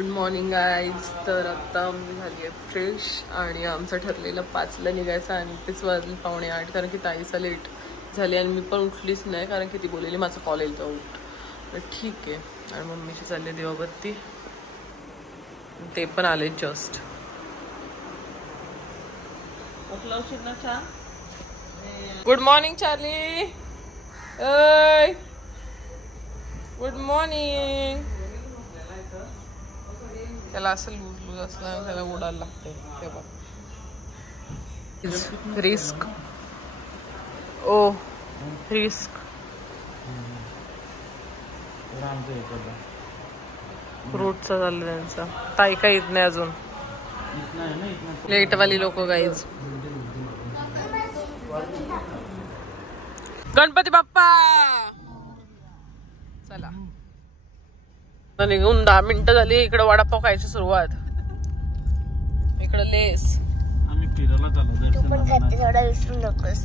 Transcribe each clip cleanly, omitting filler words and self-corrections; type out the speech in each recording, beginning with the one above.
Good morning guys. तर आता मी झाली आहे फ्रेश आणि आमचं ठरलेलं 5ला निघायचं आणि तेच वाजले 7:45 कारण की ताईचा लेट झाली आणि मी पण उठलीच नाही कारण की ती बोललेली माझं कॉल येईल तर उठ. तर ठीक आहे. आणि मम्मीची चालली देवाबत्ती, ते पण आले just. Good morning Charlie. Good morning. त्याला असं लूज लूज असलं त्याला उडायला लागते तेव्हा. रिस्क ओ रिस्क. फ्रूटचा चाललं त्यांचा. ताई काही येत नाही अजून, लेटवाली लोक गाईज. गणपती बाप्पा चला. निघून 10 मिनिटं झाली. इकडे वडापाव खायची सुरुवात. इकडे लेस. आम्ही फिरायला चाललो. तू पण खाते थोडा विसरू नकोस.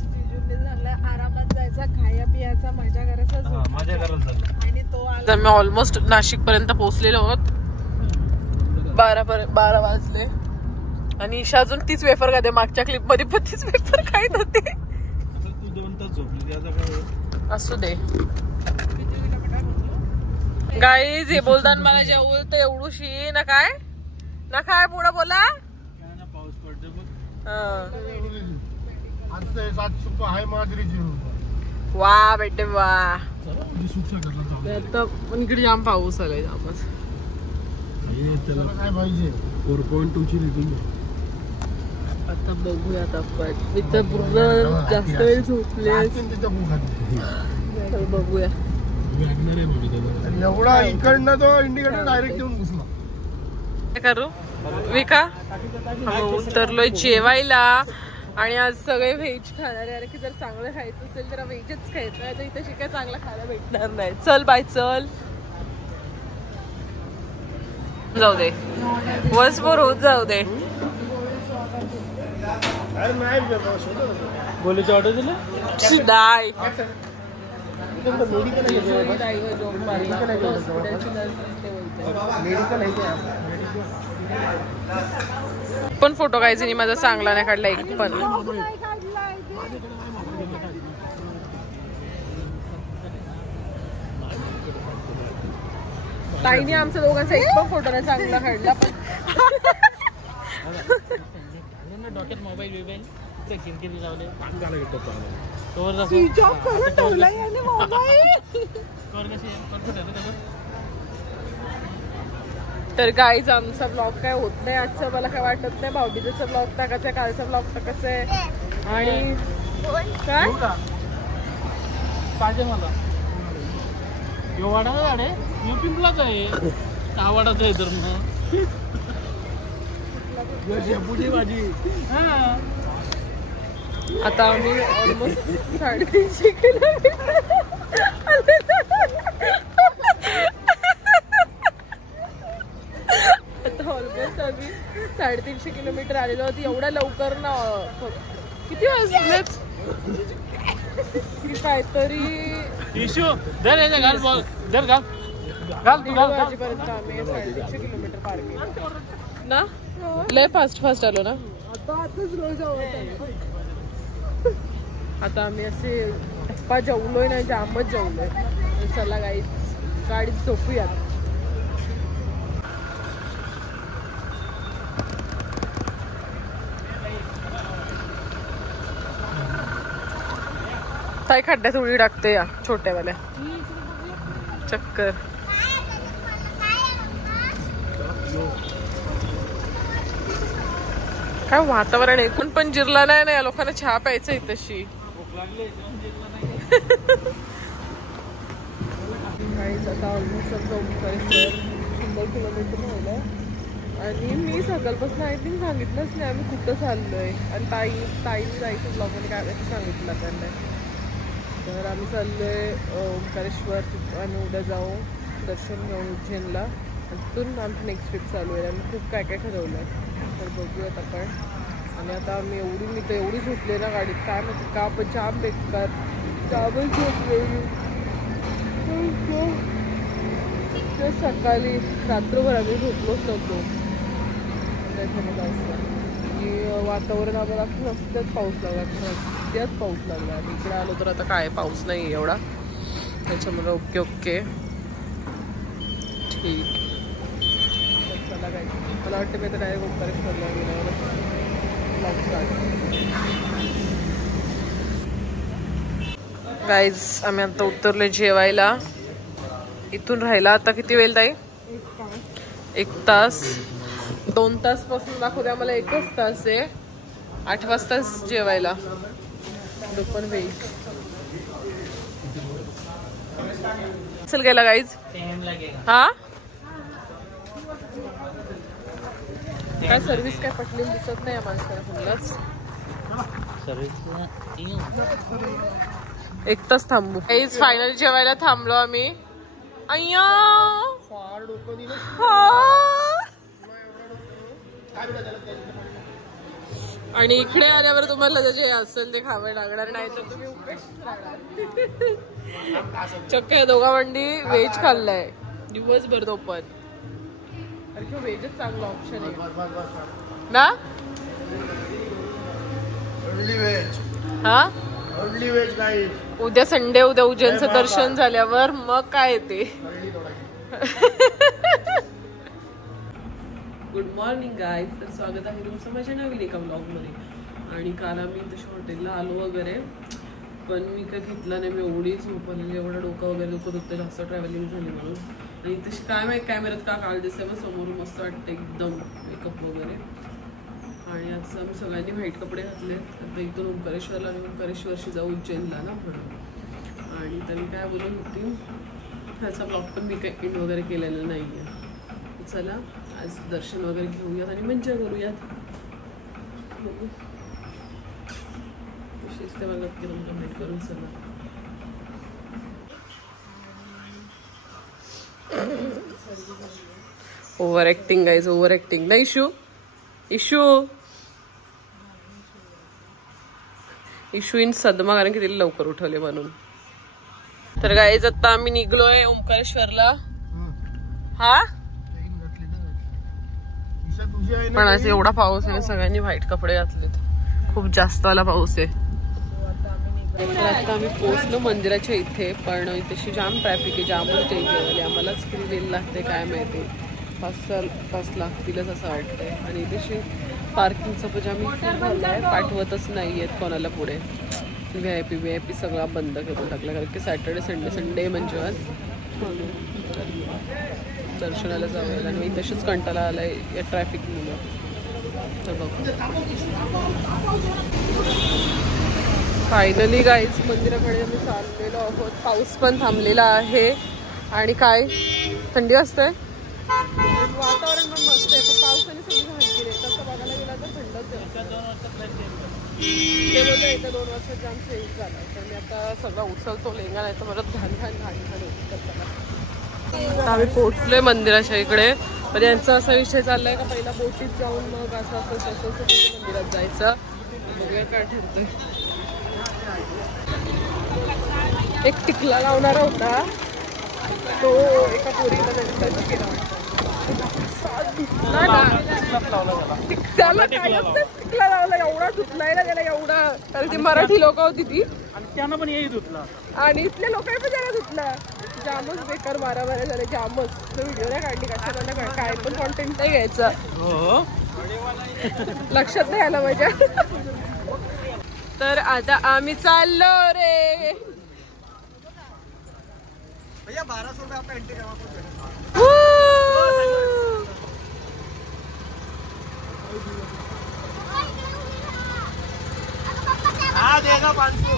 आरामात जायचा, खाया पियाचा, मजा करायचा, मजा करायला. आणि तो आला. मी ऑलमोस्ट नाशिक पर्यंत पोहोचलेलो आहोत. 12 वाजले आणि ईशा अजून तीच वेफर खाते. मागच्या क्लिप मध्ये पण तीच वेफर खात होते. असू दे गाईज. हे बोलताना मला जेवढं तर एवढूशी ना काय ना काय पुढं बोला. पाऊस पडते वा बेटे वा. आता पण इकडे जाम पाऊस आलाय जामच. काय पाहिजे 4.2 आता बघूयात आपण. इथं पूर्ण जास्त वेळ झोपले. बघूया एवढा इकडनं तो इंडिकेटर डायरेक्ट येऊन घुसला. काय करू विका. उतरलोय जेवायला आणि आज सगळे व्हेज खाणार आहे. की जर चांगलं खायचं असेल तर व्हेजच खायचं आहे. तर इथे शिकाय चांगलं खायला भेटणार नाही. चल बाय चल जाऊ दे. वसभर होत जाऊ दे. बोलूची ऑर्डर दिलं डाय. पण फोटो काहीच नाही माझा चांगला नाही काढला एक पण. ताईने आमच्या दोघांचा एक पण फोटो नाही चांगला काढला. पण डोक्यात मोबाईल बिबाईल किरकिरी लावले. तर गाईज आमचा ब्लॉग काय होत नाही आजचा. मला काय वाटत नाही. भाऊबीजेचा ब्लॉग टाकायचा, कालचा ब्लॉग टाकायचा आहे. आणि काय पाहिजे मला वाडा गाडे पिंपलाच आहे. का वाडाच आहे तर मग भाजी. आता आम्ही ऑलमोस्ट 350 किलोमीटर आता ऑलमोस्ट आम्ही 350 किलोमीटर आलेलो होती. एवढा लवकर ना. किती वाजलेत काहीतरी वाजेपर्यंत आम्ही 350 किलोमीटर पार केलं ना. लय फास्ट आलो ना. आता आम्ही असे टप्पा जेवलोय ना, जामच जेवलोय. चला गाईच गाडीत झोपूयात. ताई खड्ड्यात उडी टाकते या छोट्यावाल्या. चक्कर काय वातावरण एकूण पण जिरला नाही ना. या लोकांना चहा प्यायचं आहे तशी. आता ऑलमोस्ट 100 किलोमीटर झालं आणि मी सकाळपासून आय थिंक सांगितलंच नाही आम्ही कुठं चाललोय. आणि ताईने जायचं ब्लॉगमध्ये काय सांगितलं त्यांना. तर आम्ही चाललोय ओंकारेश्वर आणि उद्या जाऊ दर्शन घेऊन उज्जैनला. आणि तिथून आमची नेक्स्ट ट्रिप चालू आहे. आम्ही खूप काय काय ठरवलं आहे. तर बघूयात आपण. आणि आता आम्ही मी तर एवढी झोपले ना गाडीत काय माहिती का. पण जाम बेकार जामच झोपले. सकाळी रात्रभर आम्ही झोपलोच नव्हतो. वातावरण आम्हाला रस्त्यात पाऊस लागला, रस्त्यात पाऊस लागला. आणि इकडे आलो तर आता काय पाऊस नाही एवढा, त्याच्यामुळे ओके ओके ठीक. चला काय मला वाटतं मी तर डायरेक्ट ओंकारेश्वरला गेल्यावरच ब्लॉग स्टार्ट. गाईज आम्ही आता उतरले जेवायला. इथून राहिला आता किती वेळ ताई? 1 तास. 2 तास पासून दाखवते आम्हाला 1च तास आहे. 8 वाजताच जेवायला. दुपार वेट चल गेला गाईज. हा काय सर्विस काय पटली दिसत नाही माणसाला कुठलाच. 1 तास थांबू. गाईज फायनल जेवायला थांबलो आम्ही. अय्या आणि इकडे आल्यावर तुम्हाला जे असेल ते खावे लागणार, नाही तर तुम्ही उपेक्षित राहणार. चक्क दोघा वंडी व्हेज खाल्लाय दिवसभर दुपार. अरे व्हेजच चांगला ऑप्शन आहे ना. हा उद्या संडे, उद्या उज्जैनचं दर्शन झाल्यावर मग काय येते. Good morning guys. तर स्वागत आहे तुमचं माझ्या नवीन एका ब्लॉगमध्ये. आणि काल आम्ही तशा हॉटेलला आलो वगैरे, पण मी काय घेतला नाही. मी एवढी झोपलेली, एवढं डोकं वगैरे दुखतं जास्त ट्रॅव्हलिंग झाली म्हणून. आणि तशी काय माहीत कॅमेऱ्यात का काल दिसते मग समोरून मस्त वाटतं एकदम मेकअप वगैरे. आणि आज आम्ही सगळ्यांनी व्हाईट कपडे घातले. आता इथून ओंकारेश्वरला आणि ओंकारेश्वरशी जाऊ उज्जैनला ना म्हणून. आणि त्यांनी काय बोलत होती ह्याचा ब्लॉग पण मी काही एंड वगैरे केलेला नाही आहे. चला आज दर्शन वगैरे घेऊयात आणि मजा करूयात. बघू तशीच ते मला नक्की तुमचं भेट करून. चला over acting guys, over acting. नाही इशू इशू इन सदमा, कारण की तिला लवकर उठवले म्हणून. तर गाईज आता आम्ही निघलोय ओंकारेश्वरला. हा पण आज एवढा पाऊस आहे, सगळ्यांनी व्हाईट कपडे घातलेत. खूप जास्त आला पाऊस आहे. तर आता आम्ही पोहोचलो मंदिराच्या इथे, पण इथे जाम ट्रॅफिक आहे, जामच डेंजर. आम्हालाच किती वेळ लागते काय माहिती, 5 तास लागतीलच असं वाटतंय. आणि इथे पार्किंगचं पण आम्ही झालंय, पाठवतच नाही आहेत कोणाला पुढे. VIP सगळा बंद करून टाकला, कारण की सॅटर्डे संडे म्हणजे आज दर्शनाला जाऊया. आणि तशीच कंटाळा आलाय या ट्रॅफिकमुळे. तर बघू फायनली गाईज मंदिराकडे आम्ही चाललेलो आहोत. पाऊस पण थांबलेला आहे. आणि काय थंडी असते, वातावरण पण मस्त आहे, पण पावसाने सगळी घाण केली. तसं बघायला गेलं तर थंडच आहे. ते बोलतो येत्या 2 वर्षात जाम चेंज झाला. तर मी आता सगळा उचलतो लेंगा, नाही तर परत घाण आम्ही पोहोचलोय मंदिराच्या इकडे. पण यांचा असा विषय चाललाय का पहिला बोटीत जाऊन मग असं मंदिरात जायचं. बघूया काय ठरतंय. एक टिकला लावणारा होता, तो एका पोरीला टच केला वाटतं. टिकला लावला, एवढा धुतलायला गेला एवढा. कारण ती मराठी लोक होती ती, आणि त्यांना पण येई धुतला. आणि इथले लोक पण त्याला धुतला. जामच बेकार मारामाऱ्या झाले, जामच. व्हिडिओ नाही काढली कशाला, काय पण कॉन्टेंट नाही घ्यायचं. लक्षात नाही आलं माझ्या. तर आता आम्ही चाललो रे. 1200 रुपये आपका एंट्री हाँ देगा 500.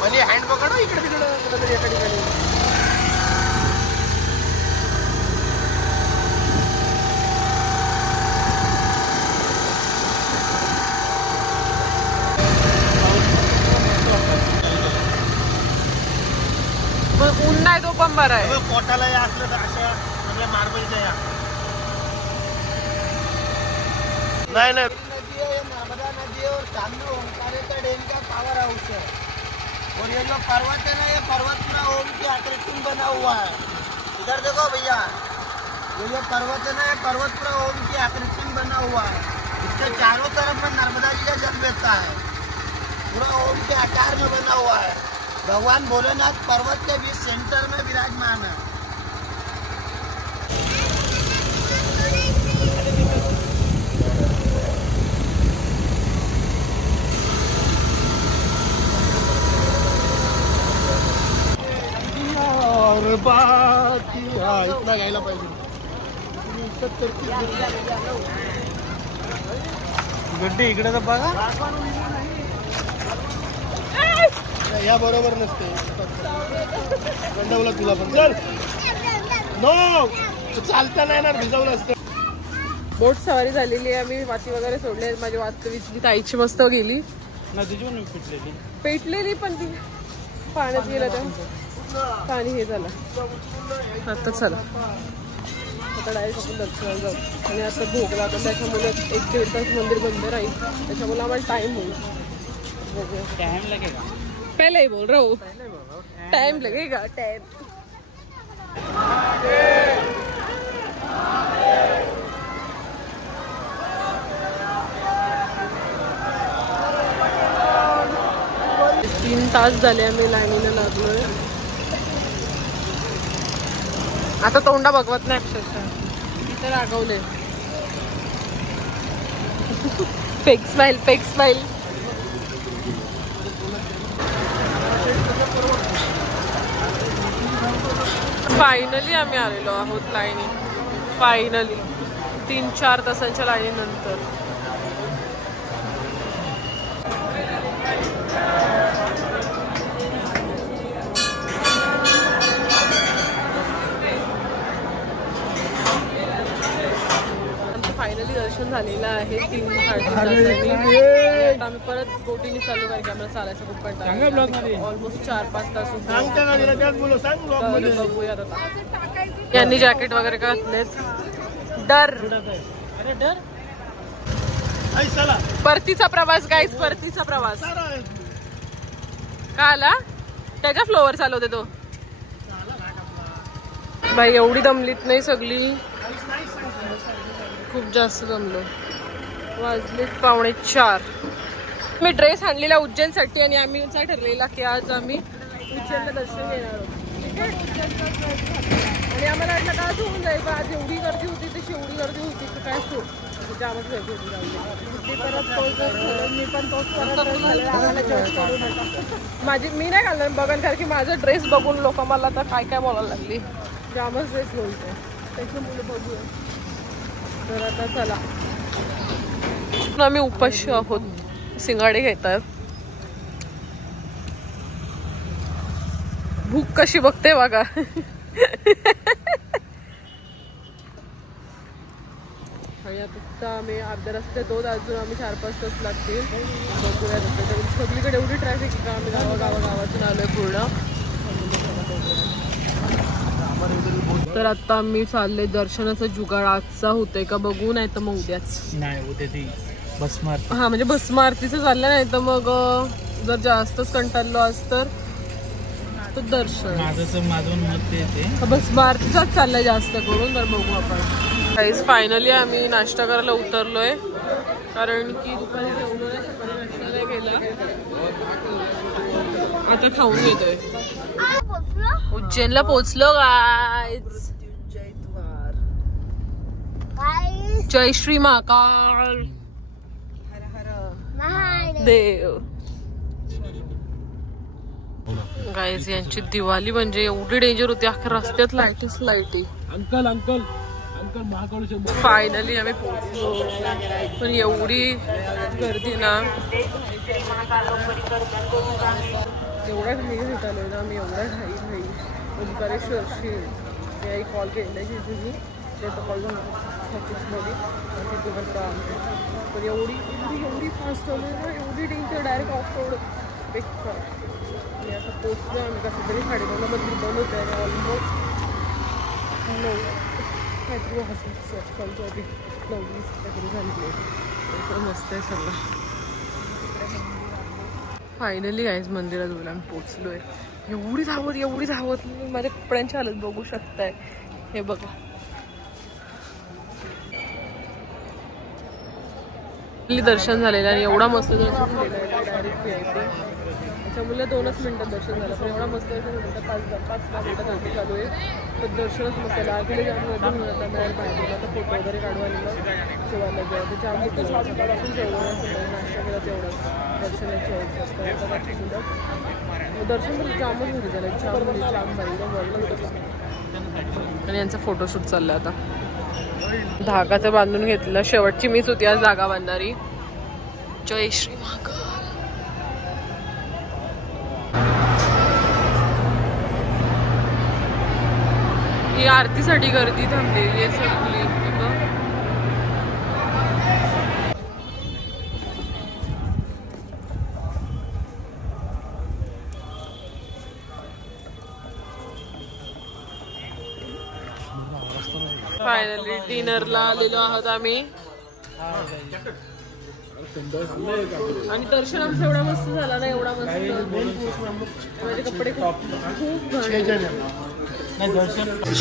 भले हँड पकडो इकडे तिकडे कुठेतरी एका ठिकाणी. ऊन नाही तो पण बरा आहे. पोटाला या असलं तर अशा आपल्या मार्बलच्या या नाही नदी आहे, नर्मदा नदी और सामने ओंकारेश्वर डैम का पावर हाउस है. और ये जो पर्वत है ना, ये पर्वत में ओम की आकृति बना हुआ है। इधर देखो भैया, ये जो पर्वत है ना, ये पर्वत पर ओम की आकृति बना हुआ है। इसके चारों तरफ में नर्मदा जी का जल बहता है, पूरा ओम के आकार में बना हुआ है। भगवान भोलेनाथ पर्वत के बीच सेंटर में विराजमान है। और बात इतना गायला पाहिजे। गड्डे इकडे तर बघा, या बरोबर नसते। गंडवला तुला पण चल, नो चालता नाही ना, भिजवलं असतं। बोट सवारी झालेली आहे, आम्ही वाती वगैरे सोडले। माझी वात विसली, ताईची मस्त गेली, नदीची पण पेटलेली पेटलेली, पण ती पाण्यात गेलं तर पाणी हे झालं। आता चला, आता डायरेक्ट आपण दर्शनाला जाऊ। आणि आता भोग लागतो, त्याच्यामुळे 1-1.5 तास मंदिर बंद राहील, त्याच्यामुळे आम्हाला टाइम होईल। टाइम लगेगा, पहले ही बोल रहा हूँ, टाइम लगेगा, टाइम। तीन तास झाले आम्ही लाईनीला लागलोय। आता तोंडा बघवत नाही अक्षरशः, इथे रागवले। Fake smile, fake smile. Finally आम्ही आलेलो आहोत लाईनी, फायनली 3-4 तासांच्या लाईनीनंतर। फायनली दर्शन झालेलं आहे 3-3.5 तासांनी। आता आम्ही परत बोटीने चालू, कारण की आम्हाला चालायचं खूप कंटाळा, ऑलमोस्ट 4-5 तास। बघूया आता, यांनी जॅकेट वगैरे घातलेत। डर परतीचा प्रवास गाईस, परतीचा प्रवास का आला, त्याच्या फ्लोवर चालवते तो। बाई एवढी दमलीत नाही सगळी, खूप जास्त जमलो। वाजले 3:45। मी ड्रेस आणलेला उज्जैनसाठी, आणि आम्ही ठरलेला की आज आम्ही उज्जैनला दर्शन घेणार आहोत। आणि आम्हाला वाटलं का आज होऊन जाईल, पण आज एवढी गर्दी होती, तशी एवढी गर्दी होती की काय सो जामच गर्दी होती। जाऊ परत तोच, मी पण तोच परत झालेला, आम्हाला जज करू नका। मी नाही घालणार बघा, कारण की माझा ड्रेस बघून लोक मला तर काय काय बोलायला लागली, जामच ड्रेस बोलते, त्याच्यामुळे बघूया। तर आता चला, आम्ही उपाशी आहोत, सिंगाडे घेतात। भूक कशी बघते बघा। आणि आता आम्ही अर्ध्या रस्त्यात आहोत, अजून आम्ही 4-5 तास लागतील। बघूया, सगळीकडे एवढी ट्रॅफिक आहे का, आम्ही गावागावातून आलोय पूर्ण। तर आता आम्ही चालले, दर्शनाचा जुगाड आजचा होतोय का बघू, नाही तर मग उद्याच नाही, उद्या ती भस्म आरती, हा म्हणजे भस्म आरतीचं चाललं, नाही तर मग जर जास्तच कंटाळलो आज तर दर्शन। माझं मत ते भस्म आरतीचाच चाललंय जास्त करून, तर बघू आपण। गाईस फायनली आम्ही नाश्ता करायला उतरलोय, कारण की दुपारी जेवलो नाही, सकाळी नाश्ता नाही केला, आता खाऊन येतोय। उज्जैनला पोहोचलो गाईस। जय श्री महाकाल देव। गाईस यांची दिवाळी म्हणजे एवढी डेंजर होती, अख्ख्या रस्त्यात लाईटीच लाईटी। Uncle uncle uncle Mahakal, finally आम्ही पोहोचलो, पण एवढी गर्दी ना, एवढा घाई घेत आलोय ना आम्ही, एवढा घाई ओंकारेश्वरशी याही कॉल केलेला आहे तुम्ही, त्याचा कॉल झाला ऑफिसमध्ये, तिथे पण एवढी फास्ट आलो ना, एवढी डेंजर, डायरेक्ट ऑफ रोड बेकार। आणि आता पोचलो आम्ही कसं तरी 9:30 मंदिर बंद होतं आहे, ऑलमोस्ट 9 काहीतरी वाजत कॉलच्या आधी 9:20 काहीतरी झाली, तर मस्त आहे सगळं। फायनली गाईज मंदिरात बोला आम्ही पोचलोय. एवढी धावत माझ्या कपड्यांची हालत बघू शकताय. हे बघा दर्शन झालेलं आणि एवढा मस्त दर्शन झालेलं आहे डायरेक्ट VIP. त्याच्यामुळे 2च मिनिटात दर्शन झालं पण एवढा मस्त दर्शन होतं. 5-10 मिनिटात आधी चालू आहे तर दर्शनच मस्त झालं. आधी जाम होतं म्हणून आता बाहेर बाहेर आता फोटो वगैरे काढवा आलेलं शिवायला जाऊ त्याच्या आम्ही तर 6 वाजतापासून जेवढं असं नाश्ता केला तेवढंच दर्शनाची दर्शन तर जामच घरी झालं. जाम बाई आणि यांचा फोटोशूट चाललाय आता. धागा तर बांधून घेतलं. शेवटची मीच होती आज धागा बांधणारी. जय श्री महाकाल. ही आरतीसाठी गर्दी थांबलेली आहे सगळी. फायनली डिनरला आलेलो आहोत आम्ही आणि दर्शन आमचं एवढा मस्त झाला ना एवढा मस्त. माझे कपडे खूप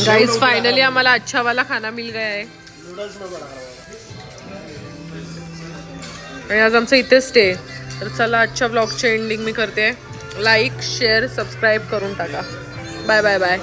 गाइस फाइनली आम्हाला अच्छा वाला खाना मिल गया है आणि आज आमचं इथेच स्टे. तर चला आजच्या ब्लॉगचे एंडिंग मी करते. लाईक शेअर सबस्क्राईब करून टाका. Bye bye bye.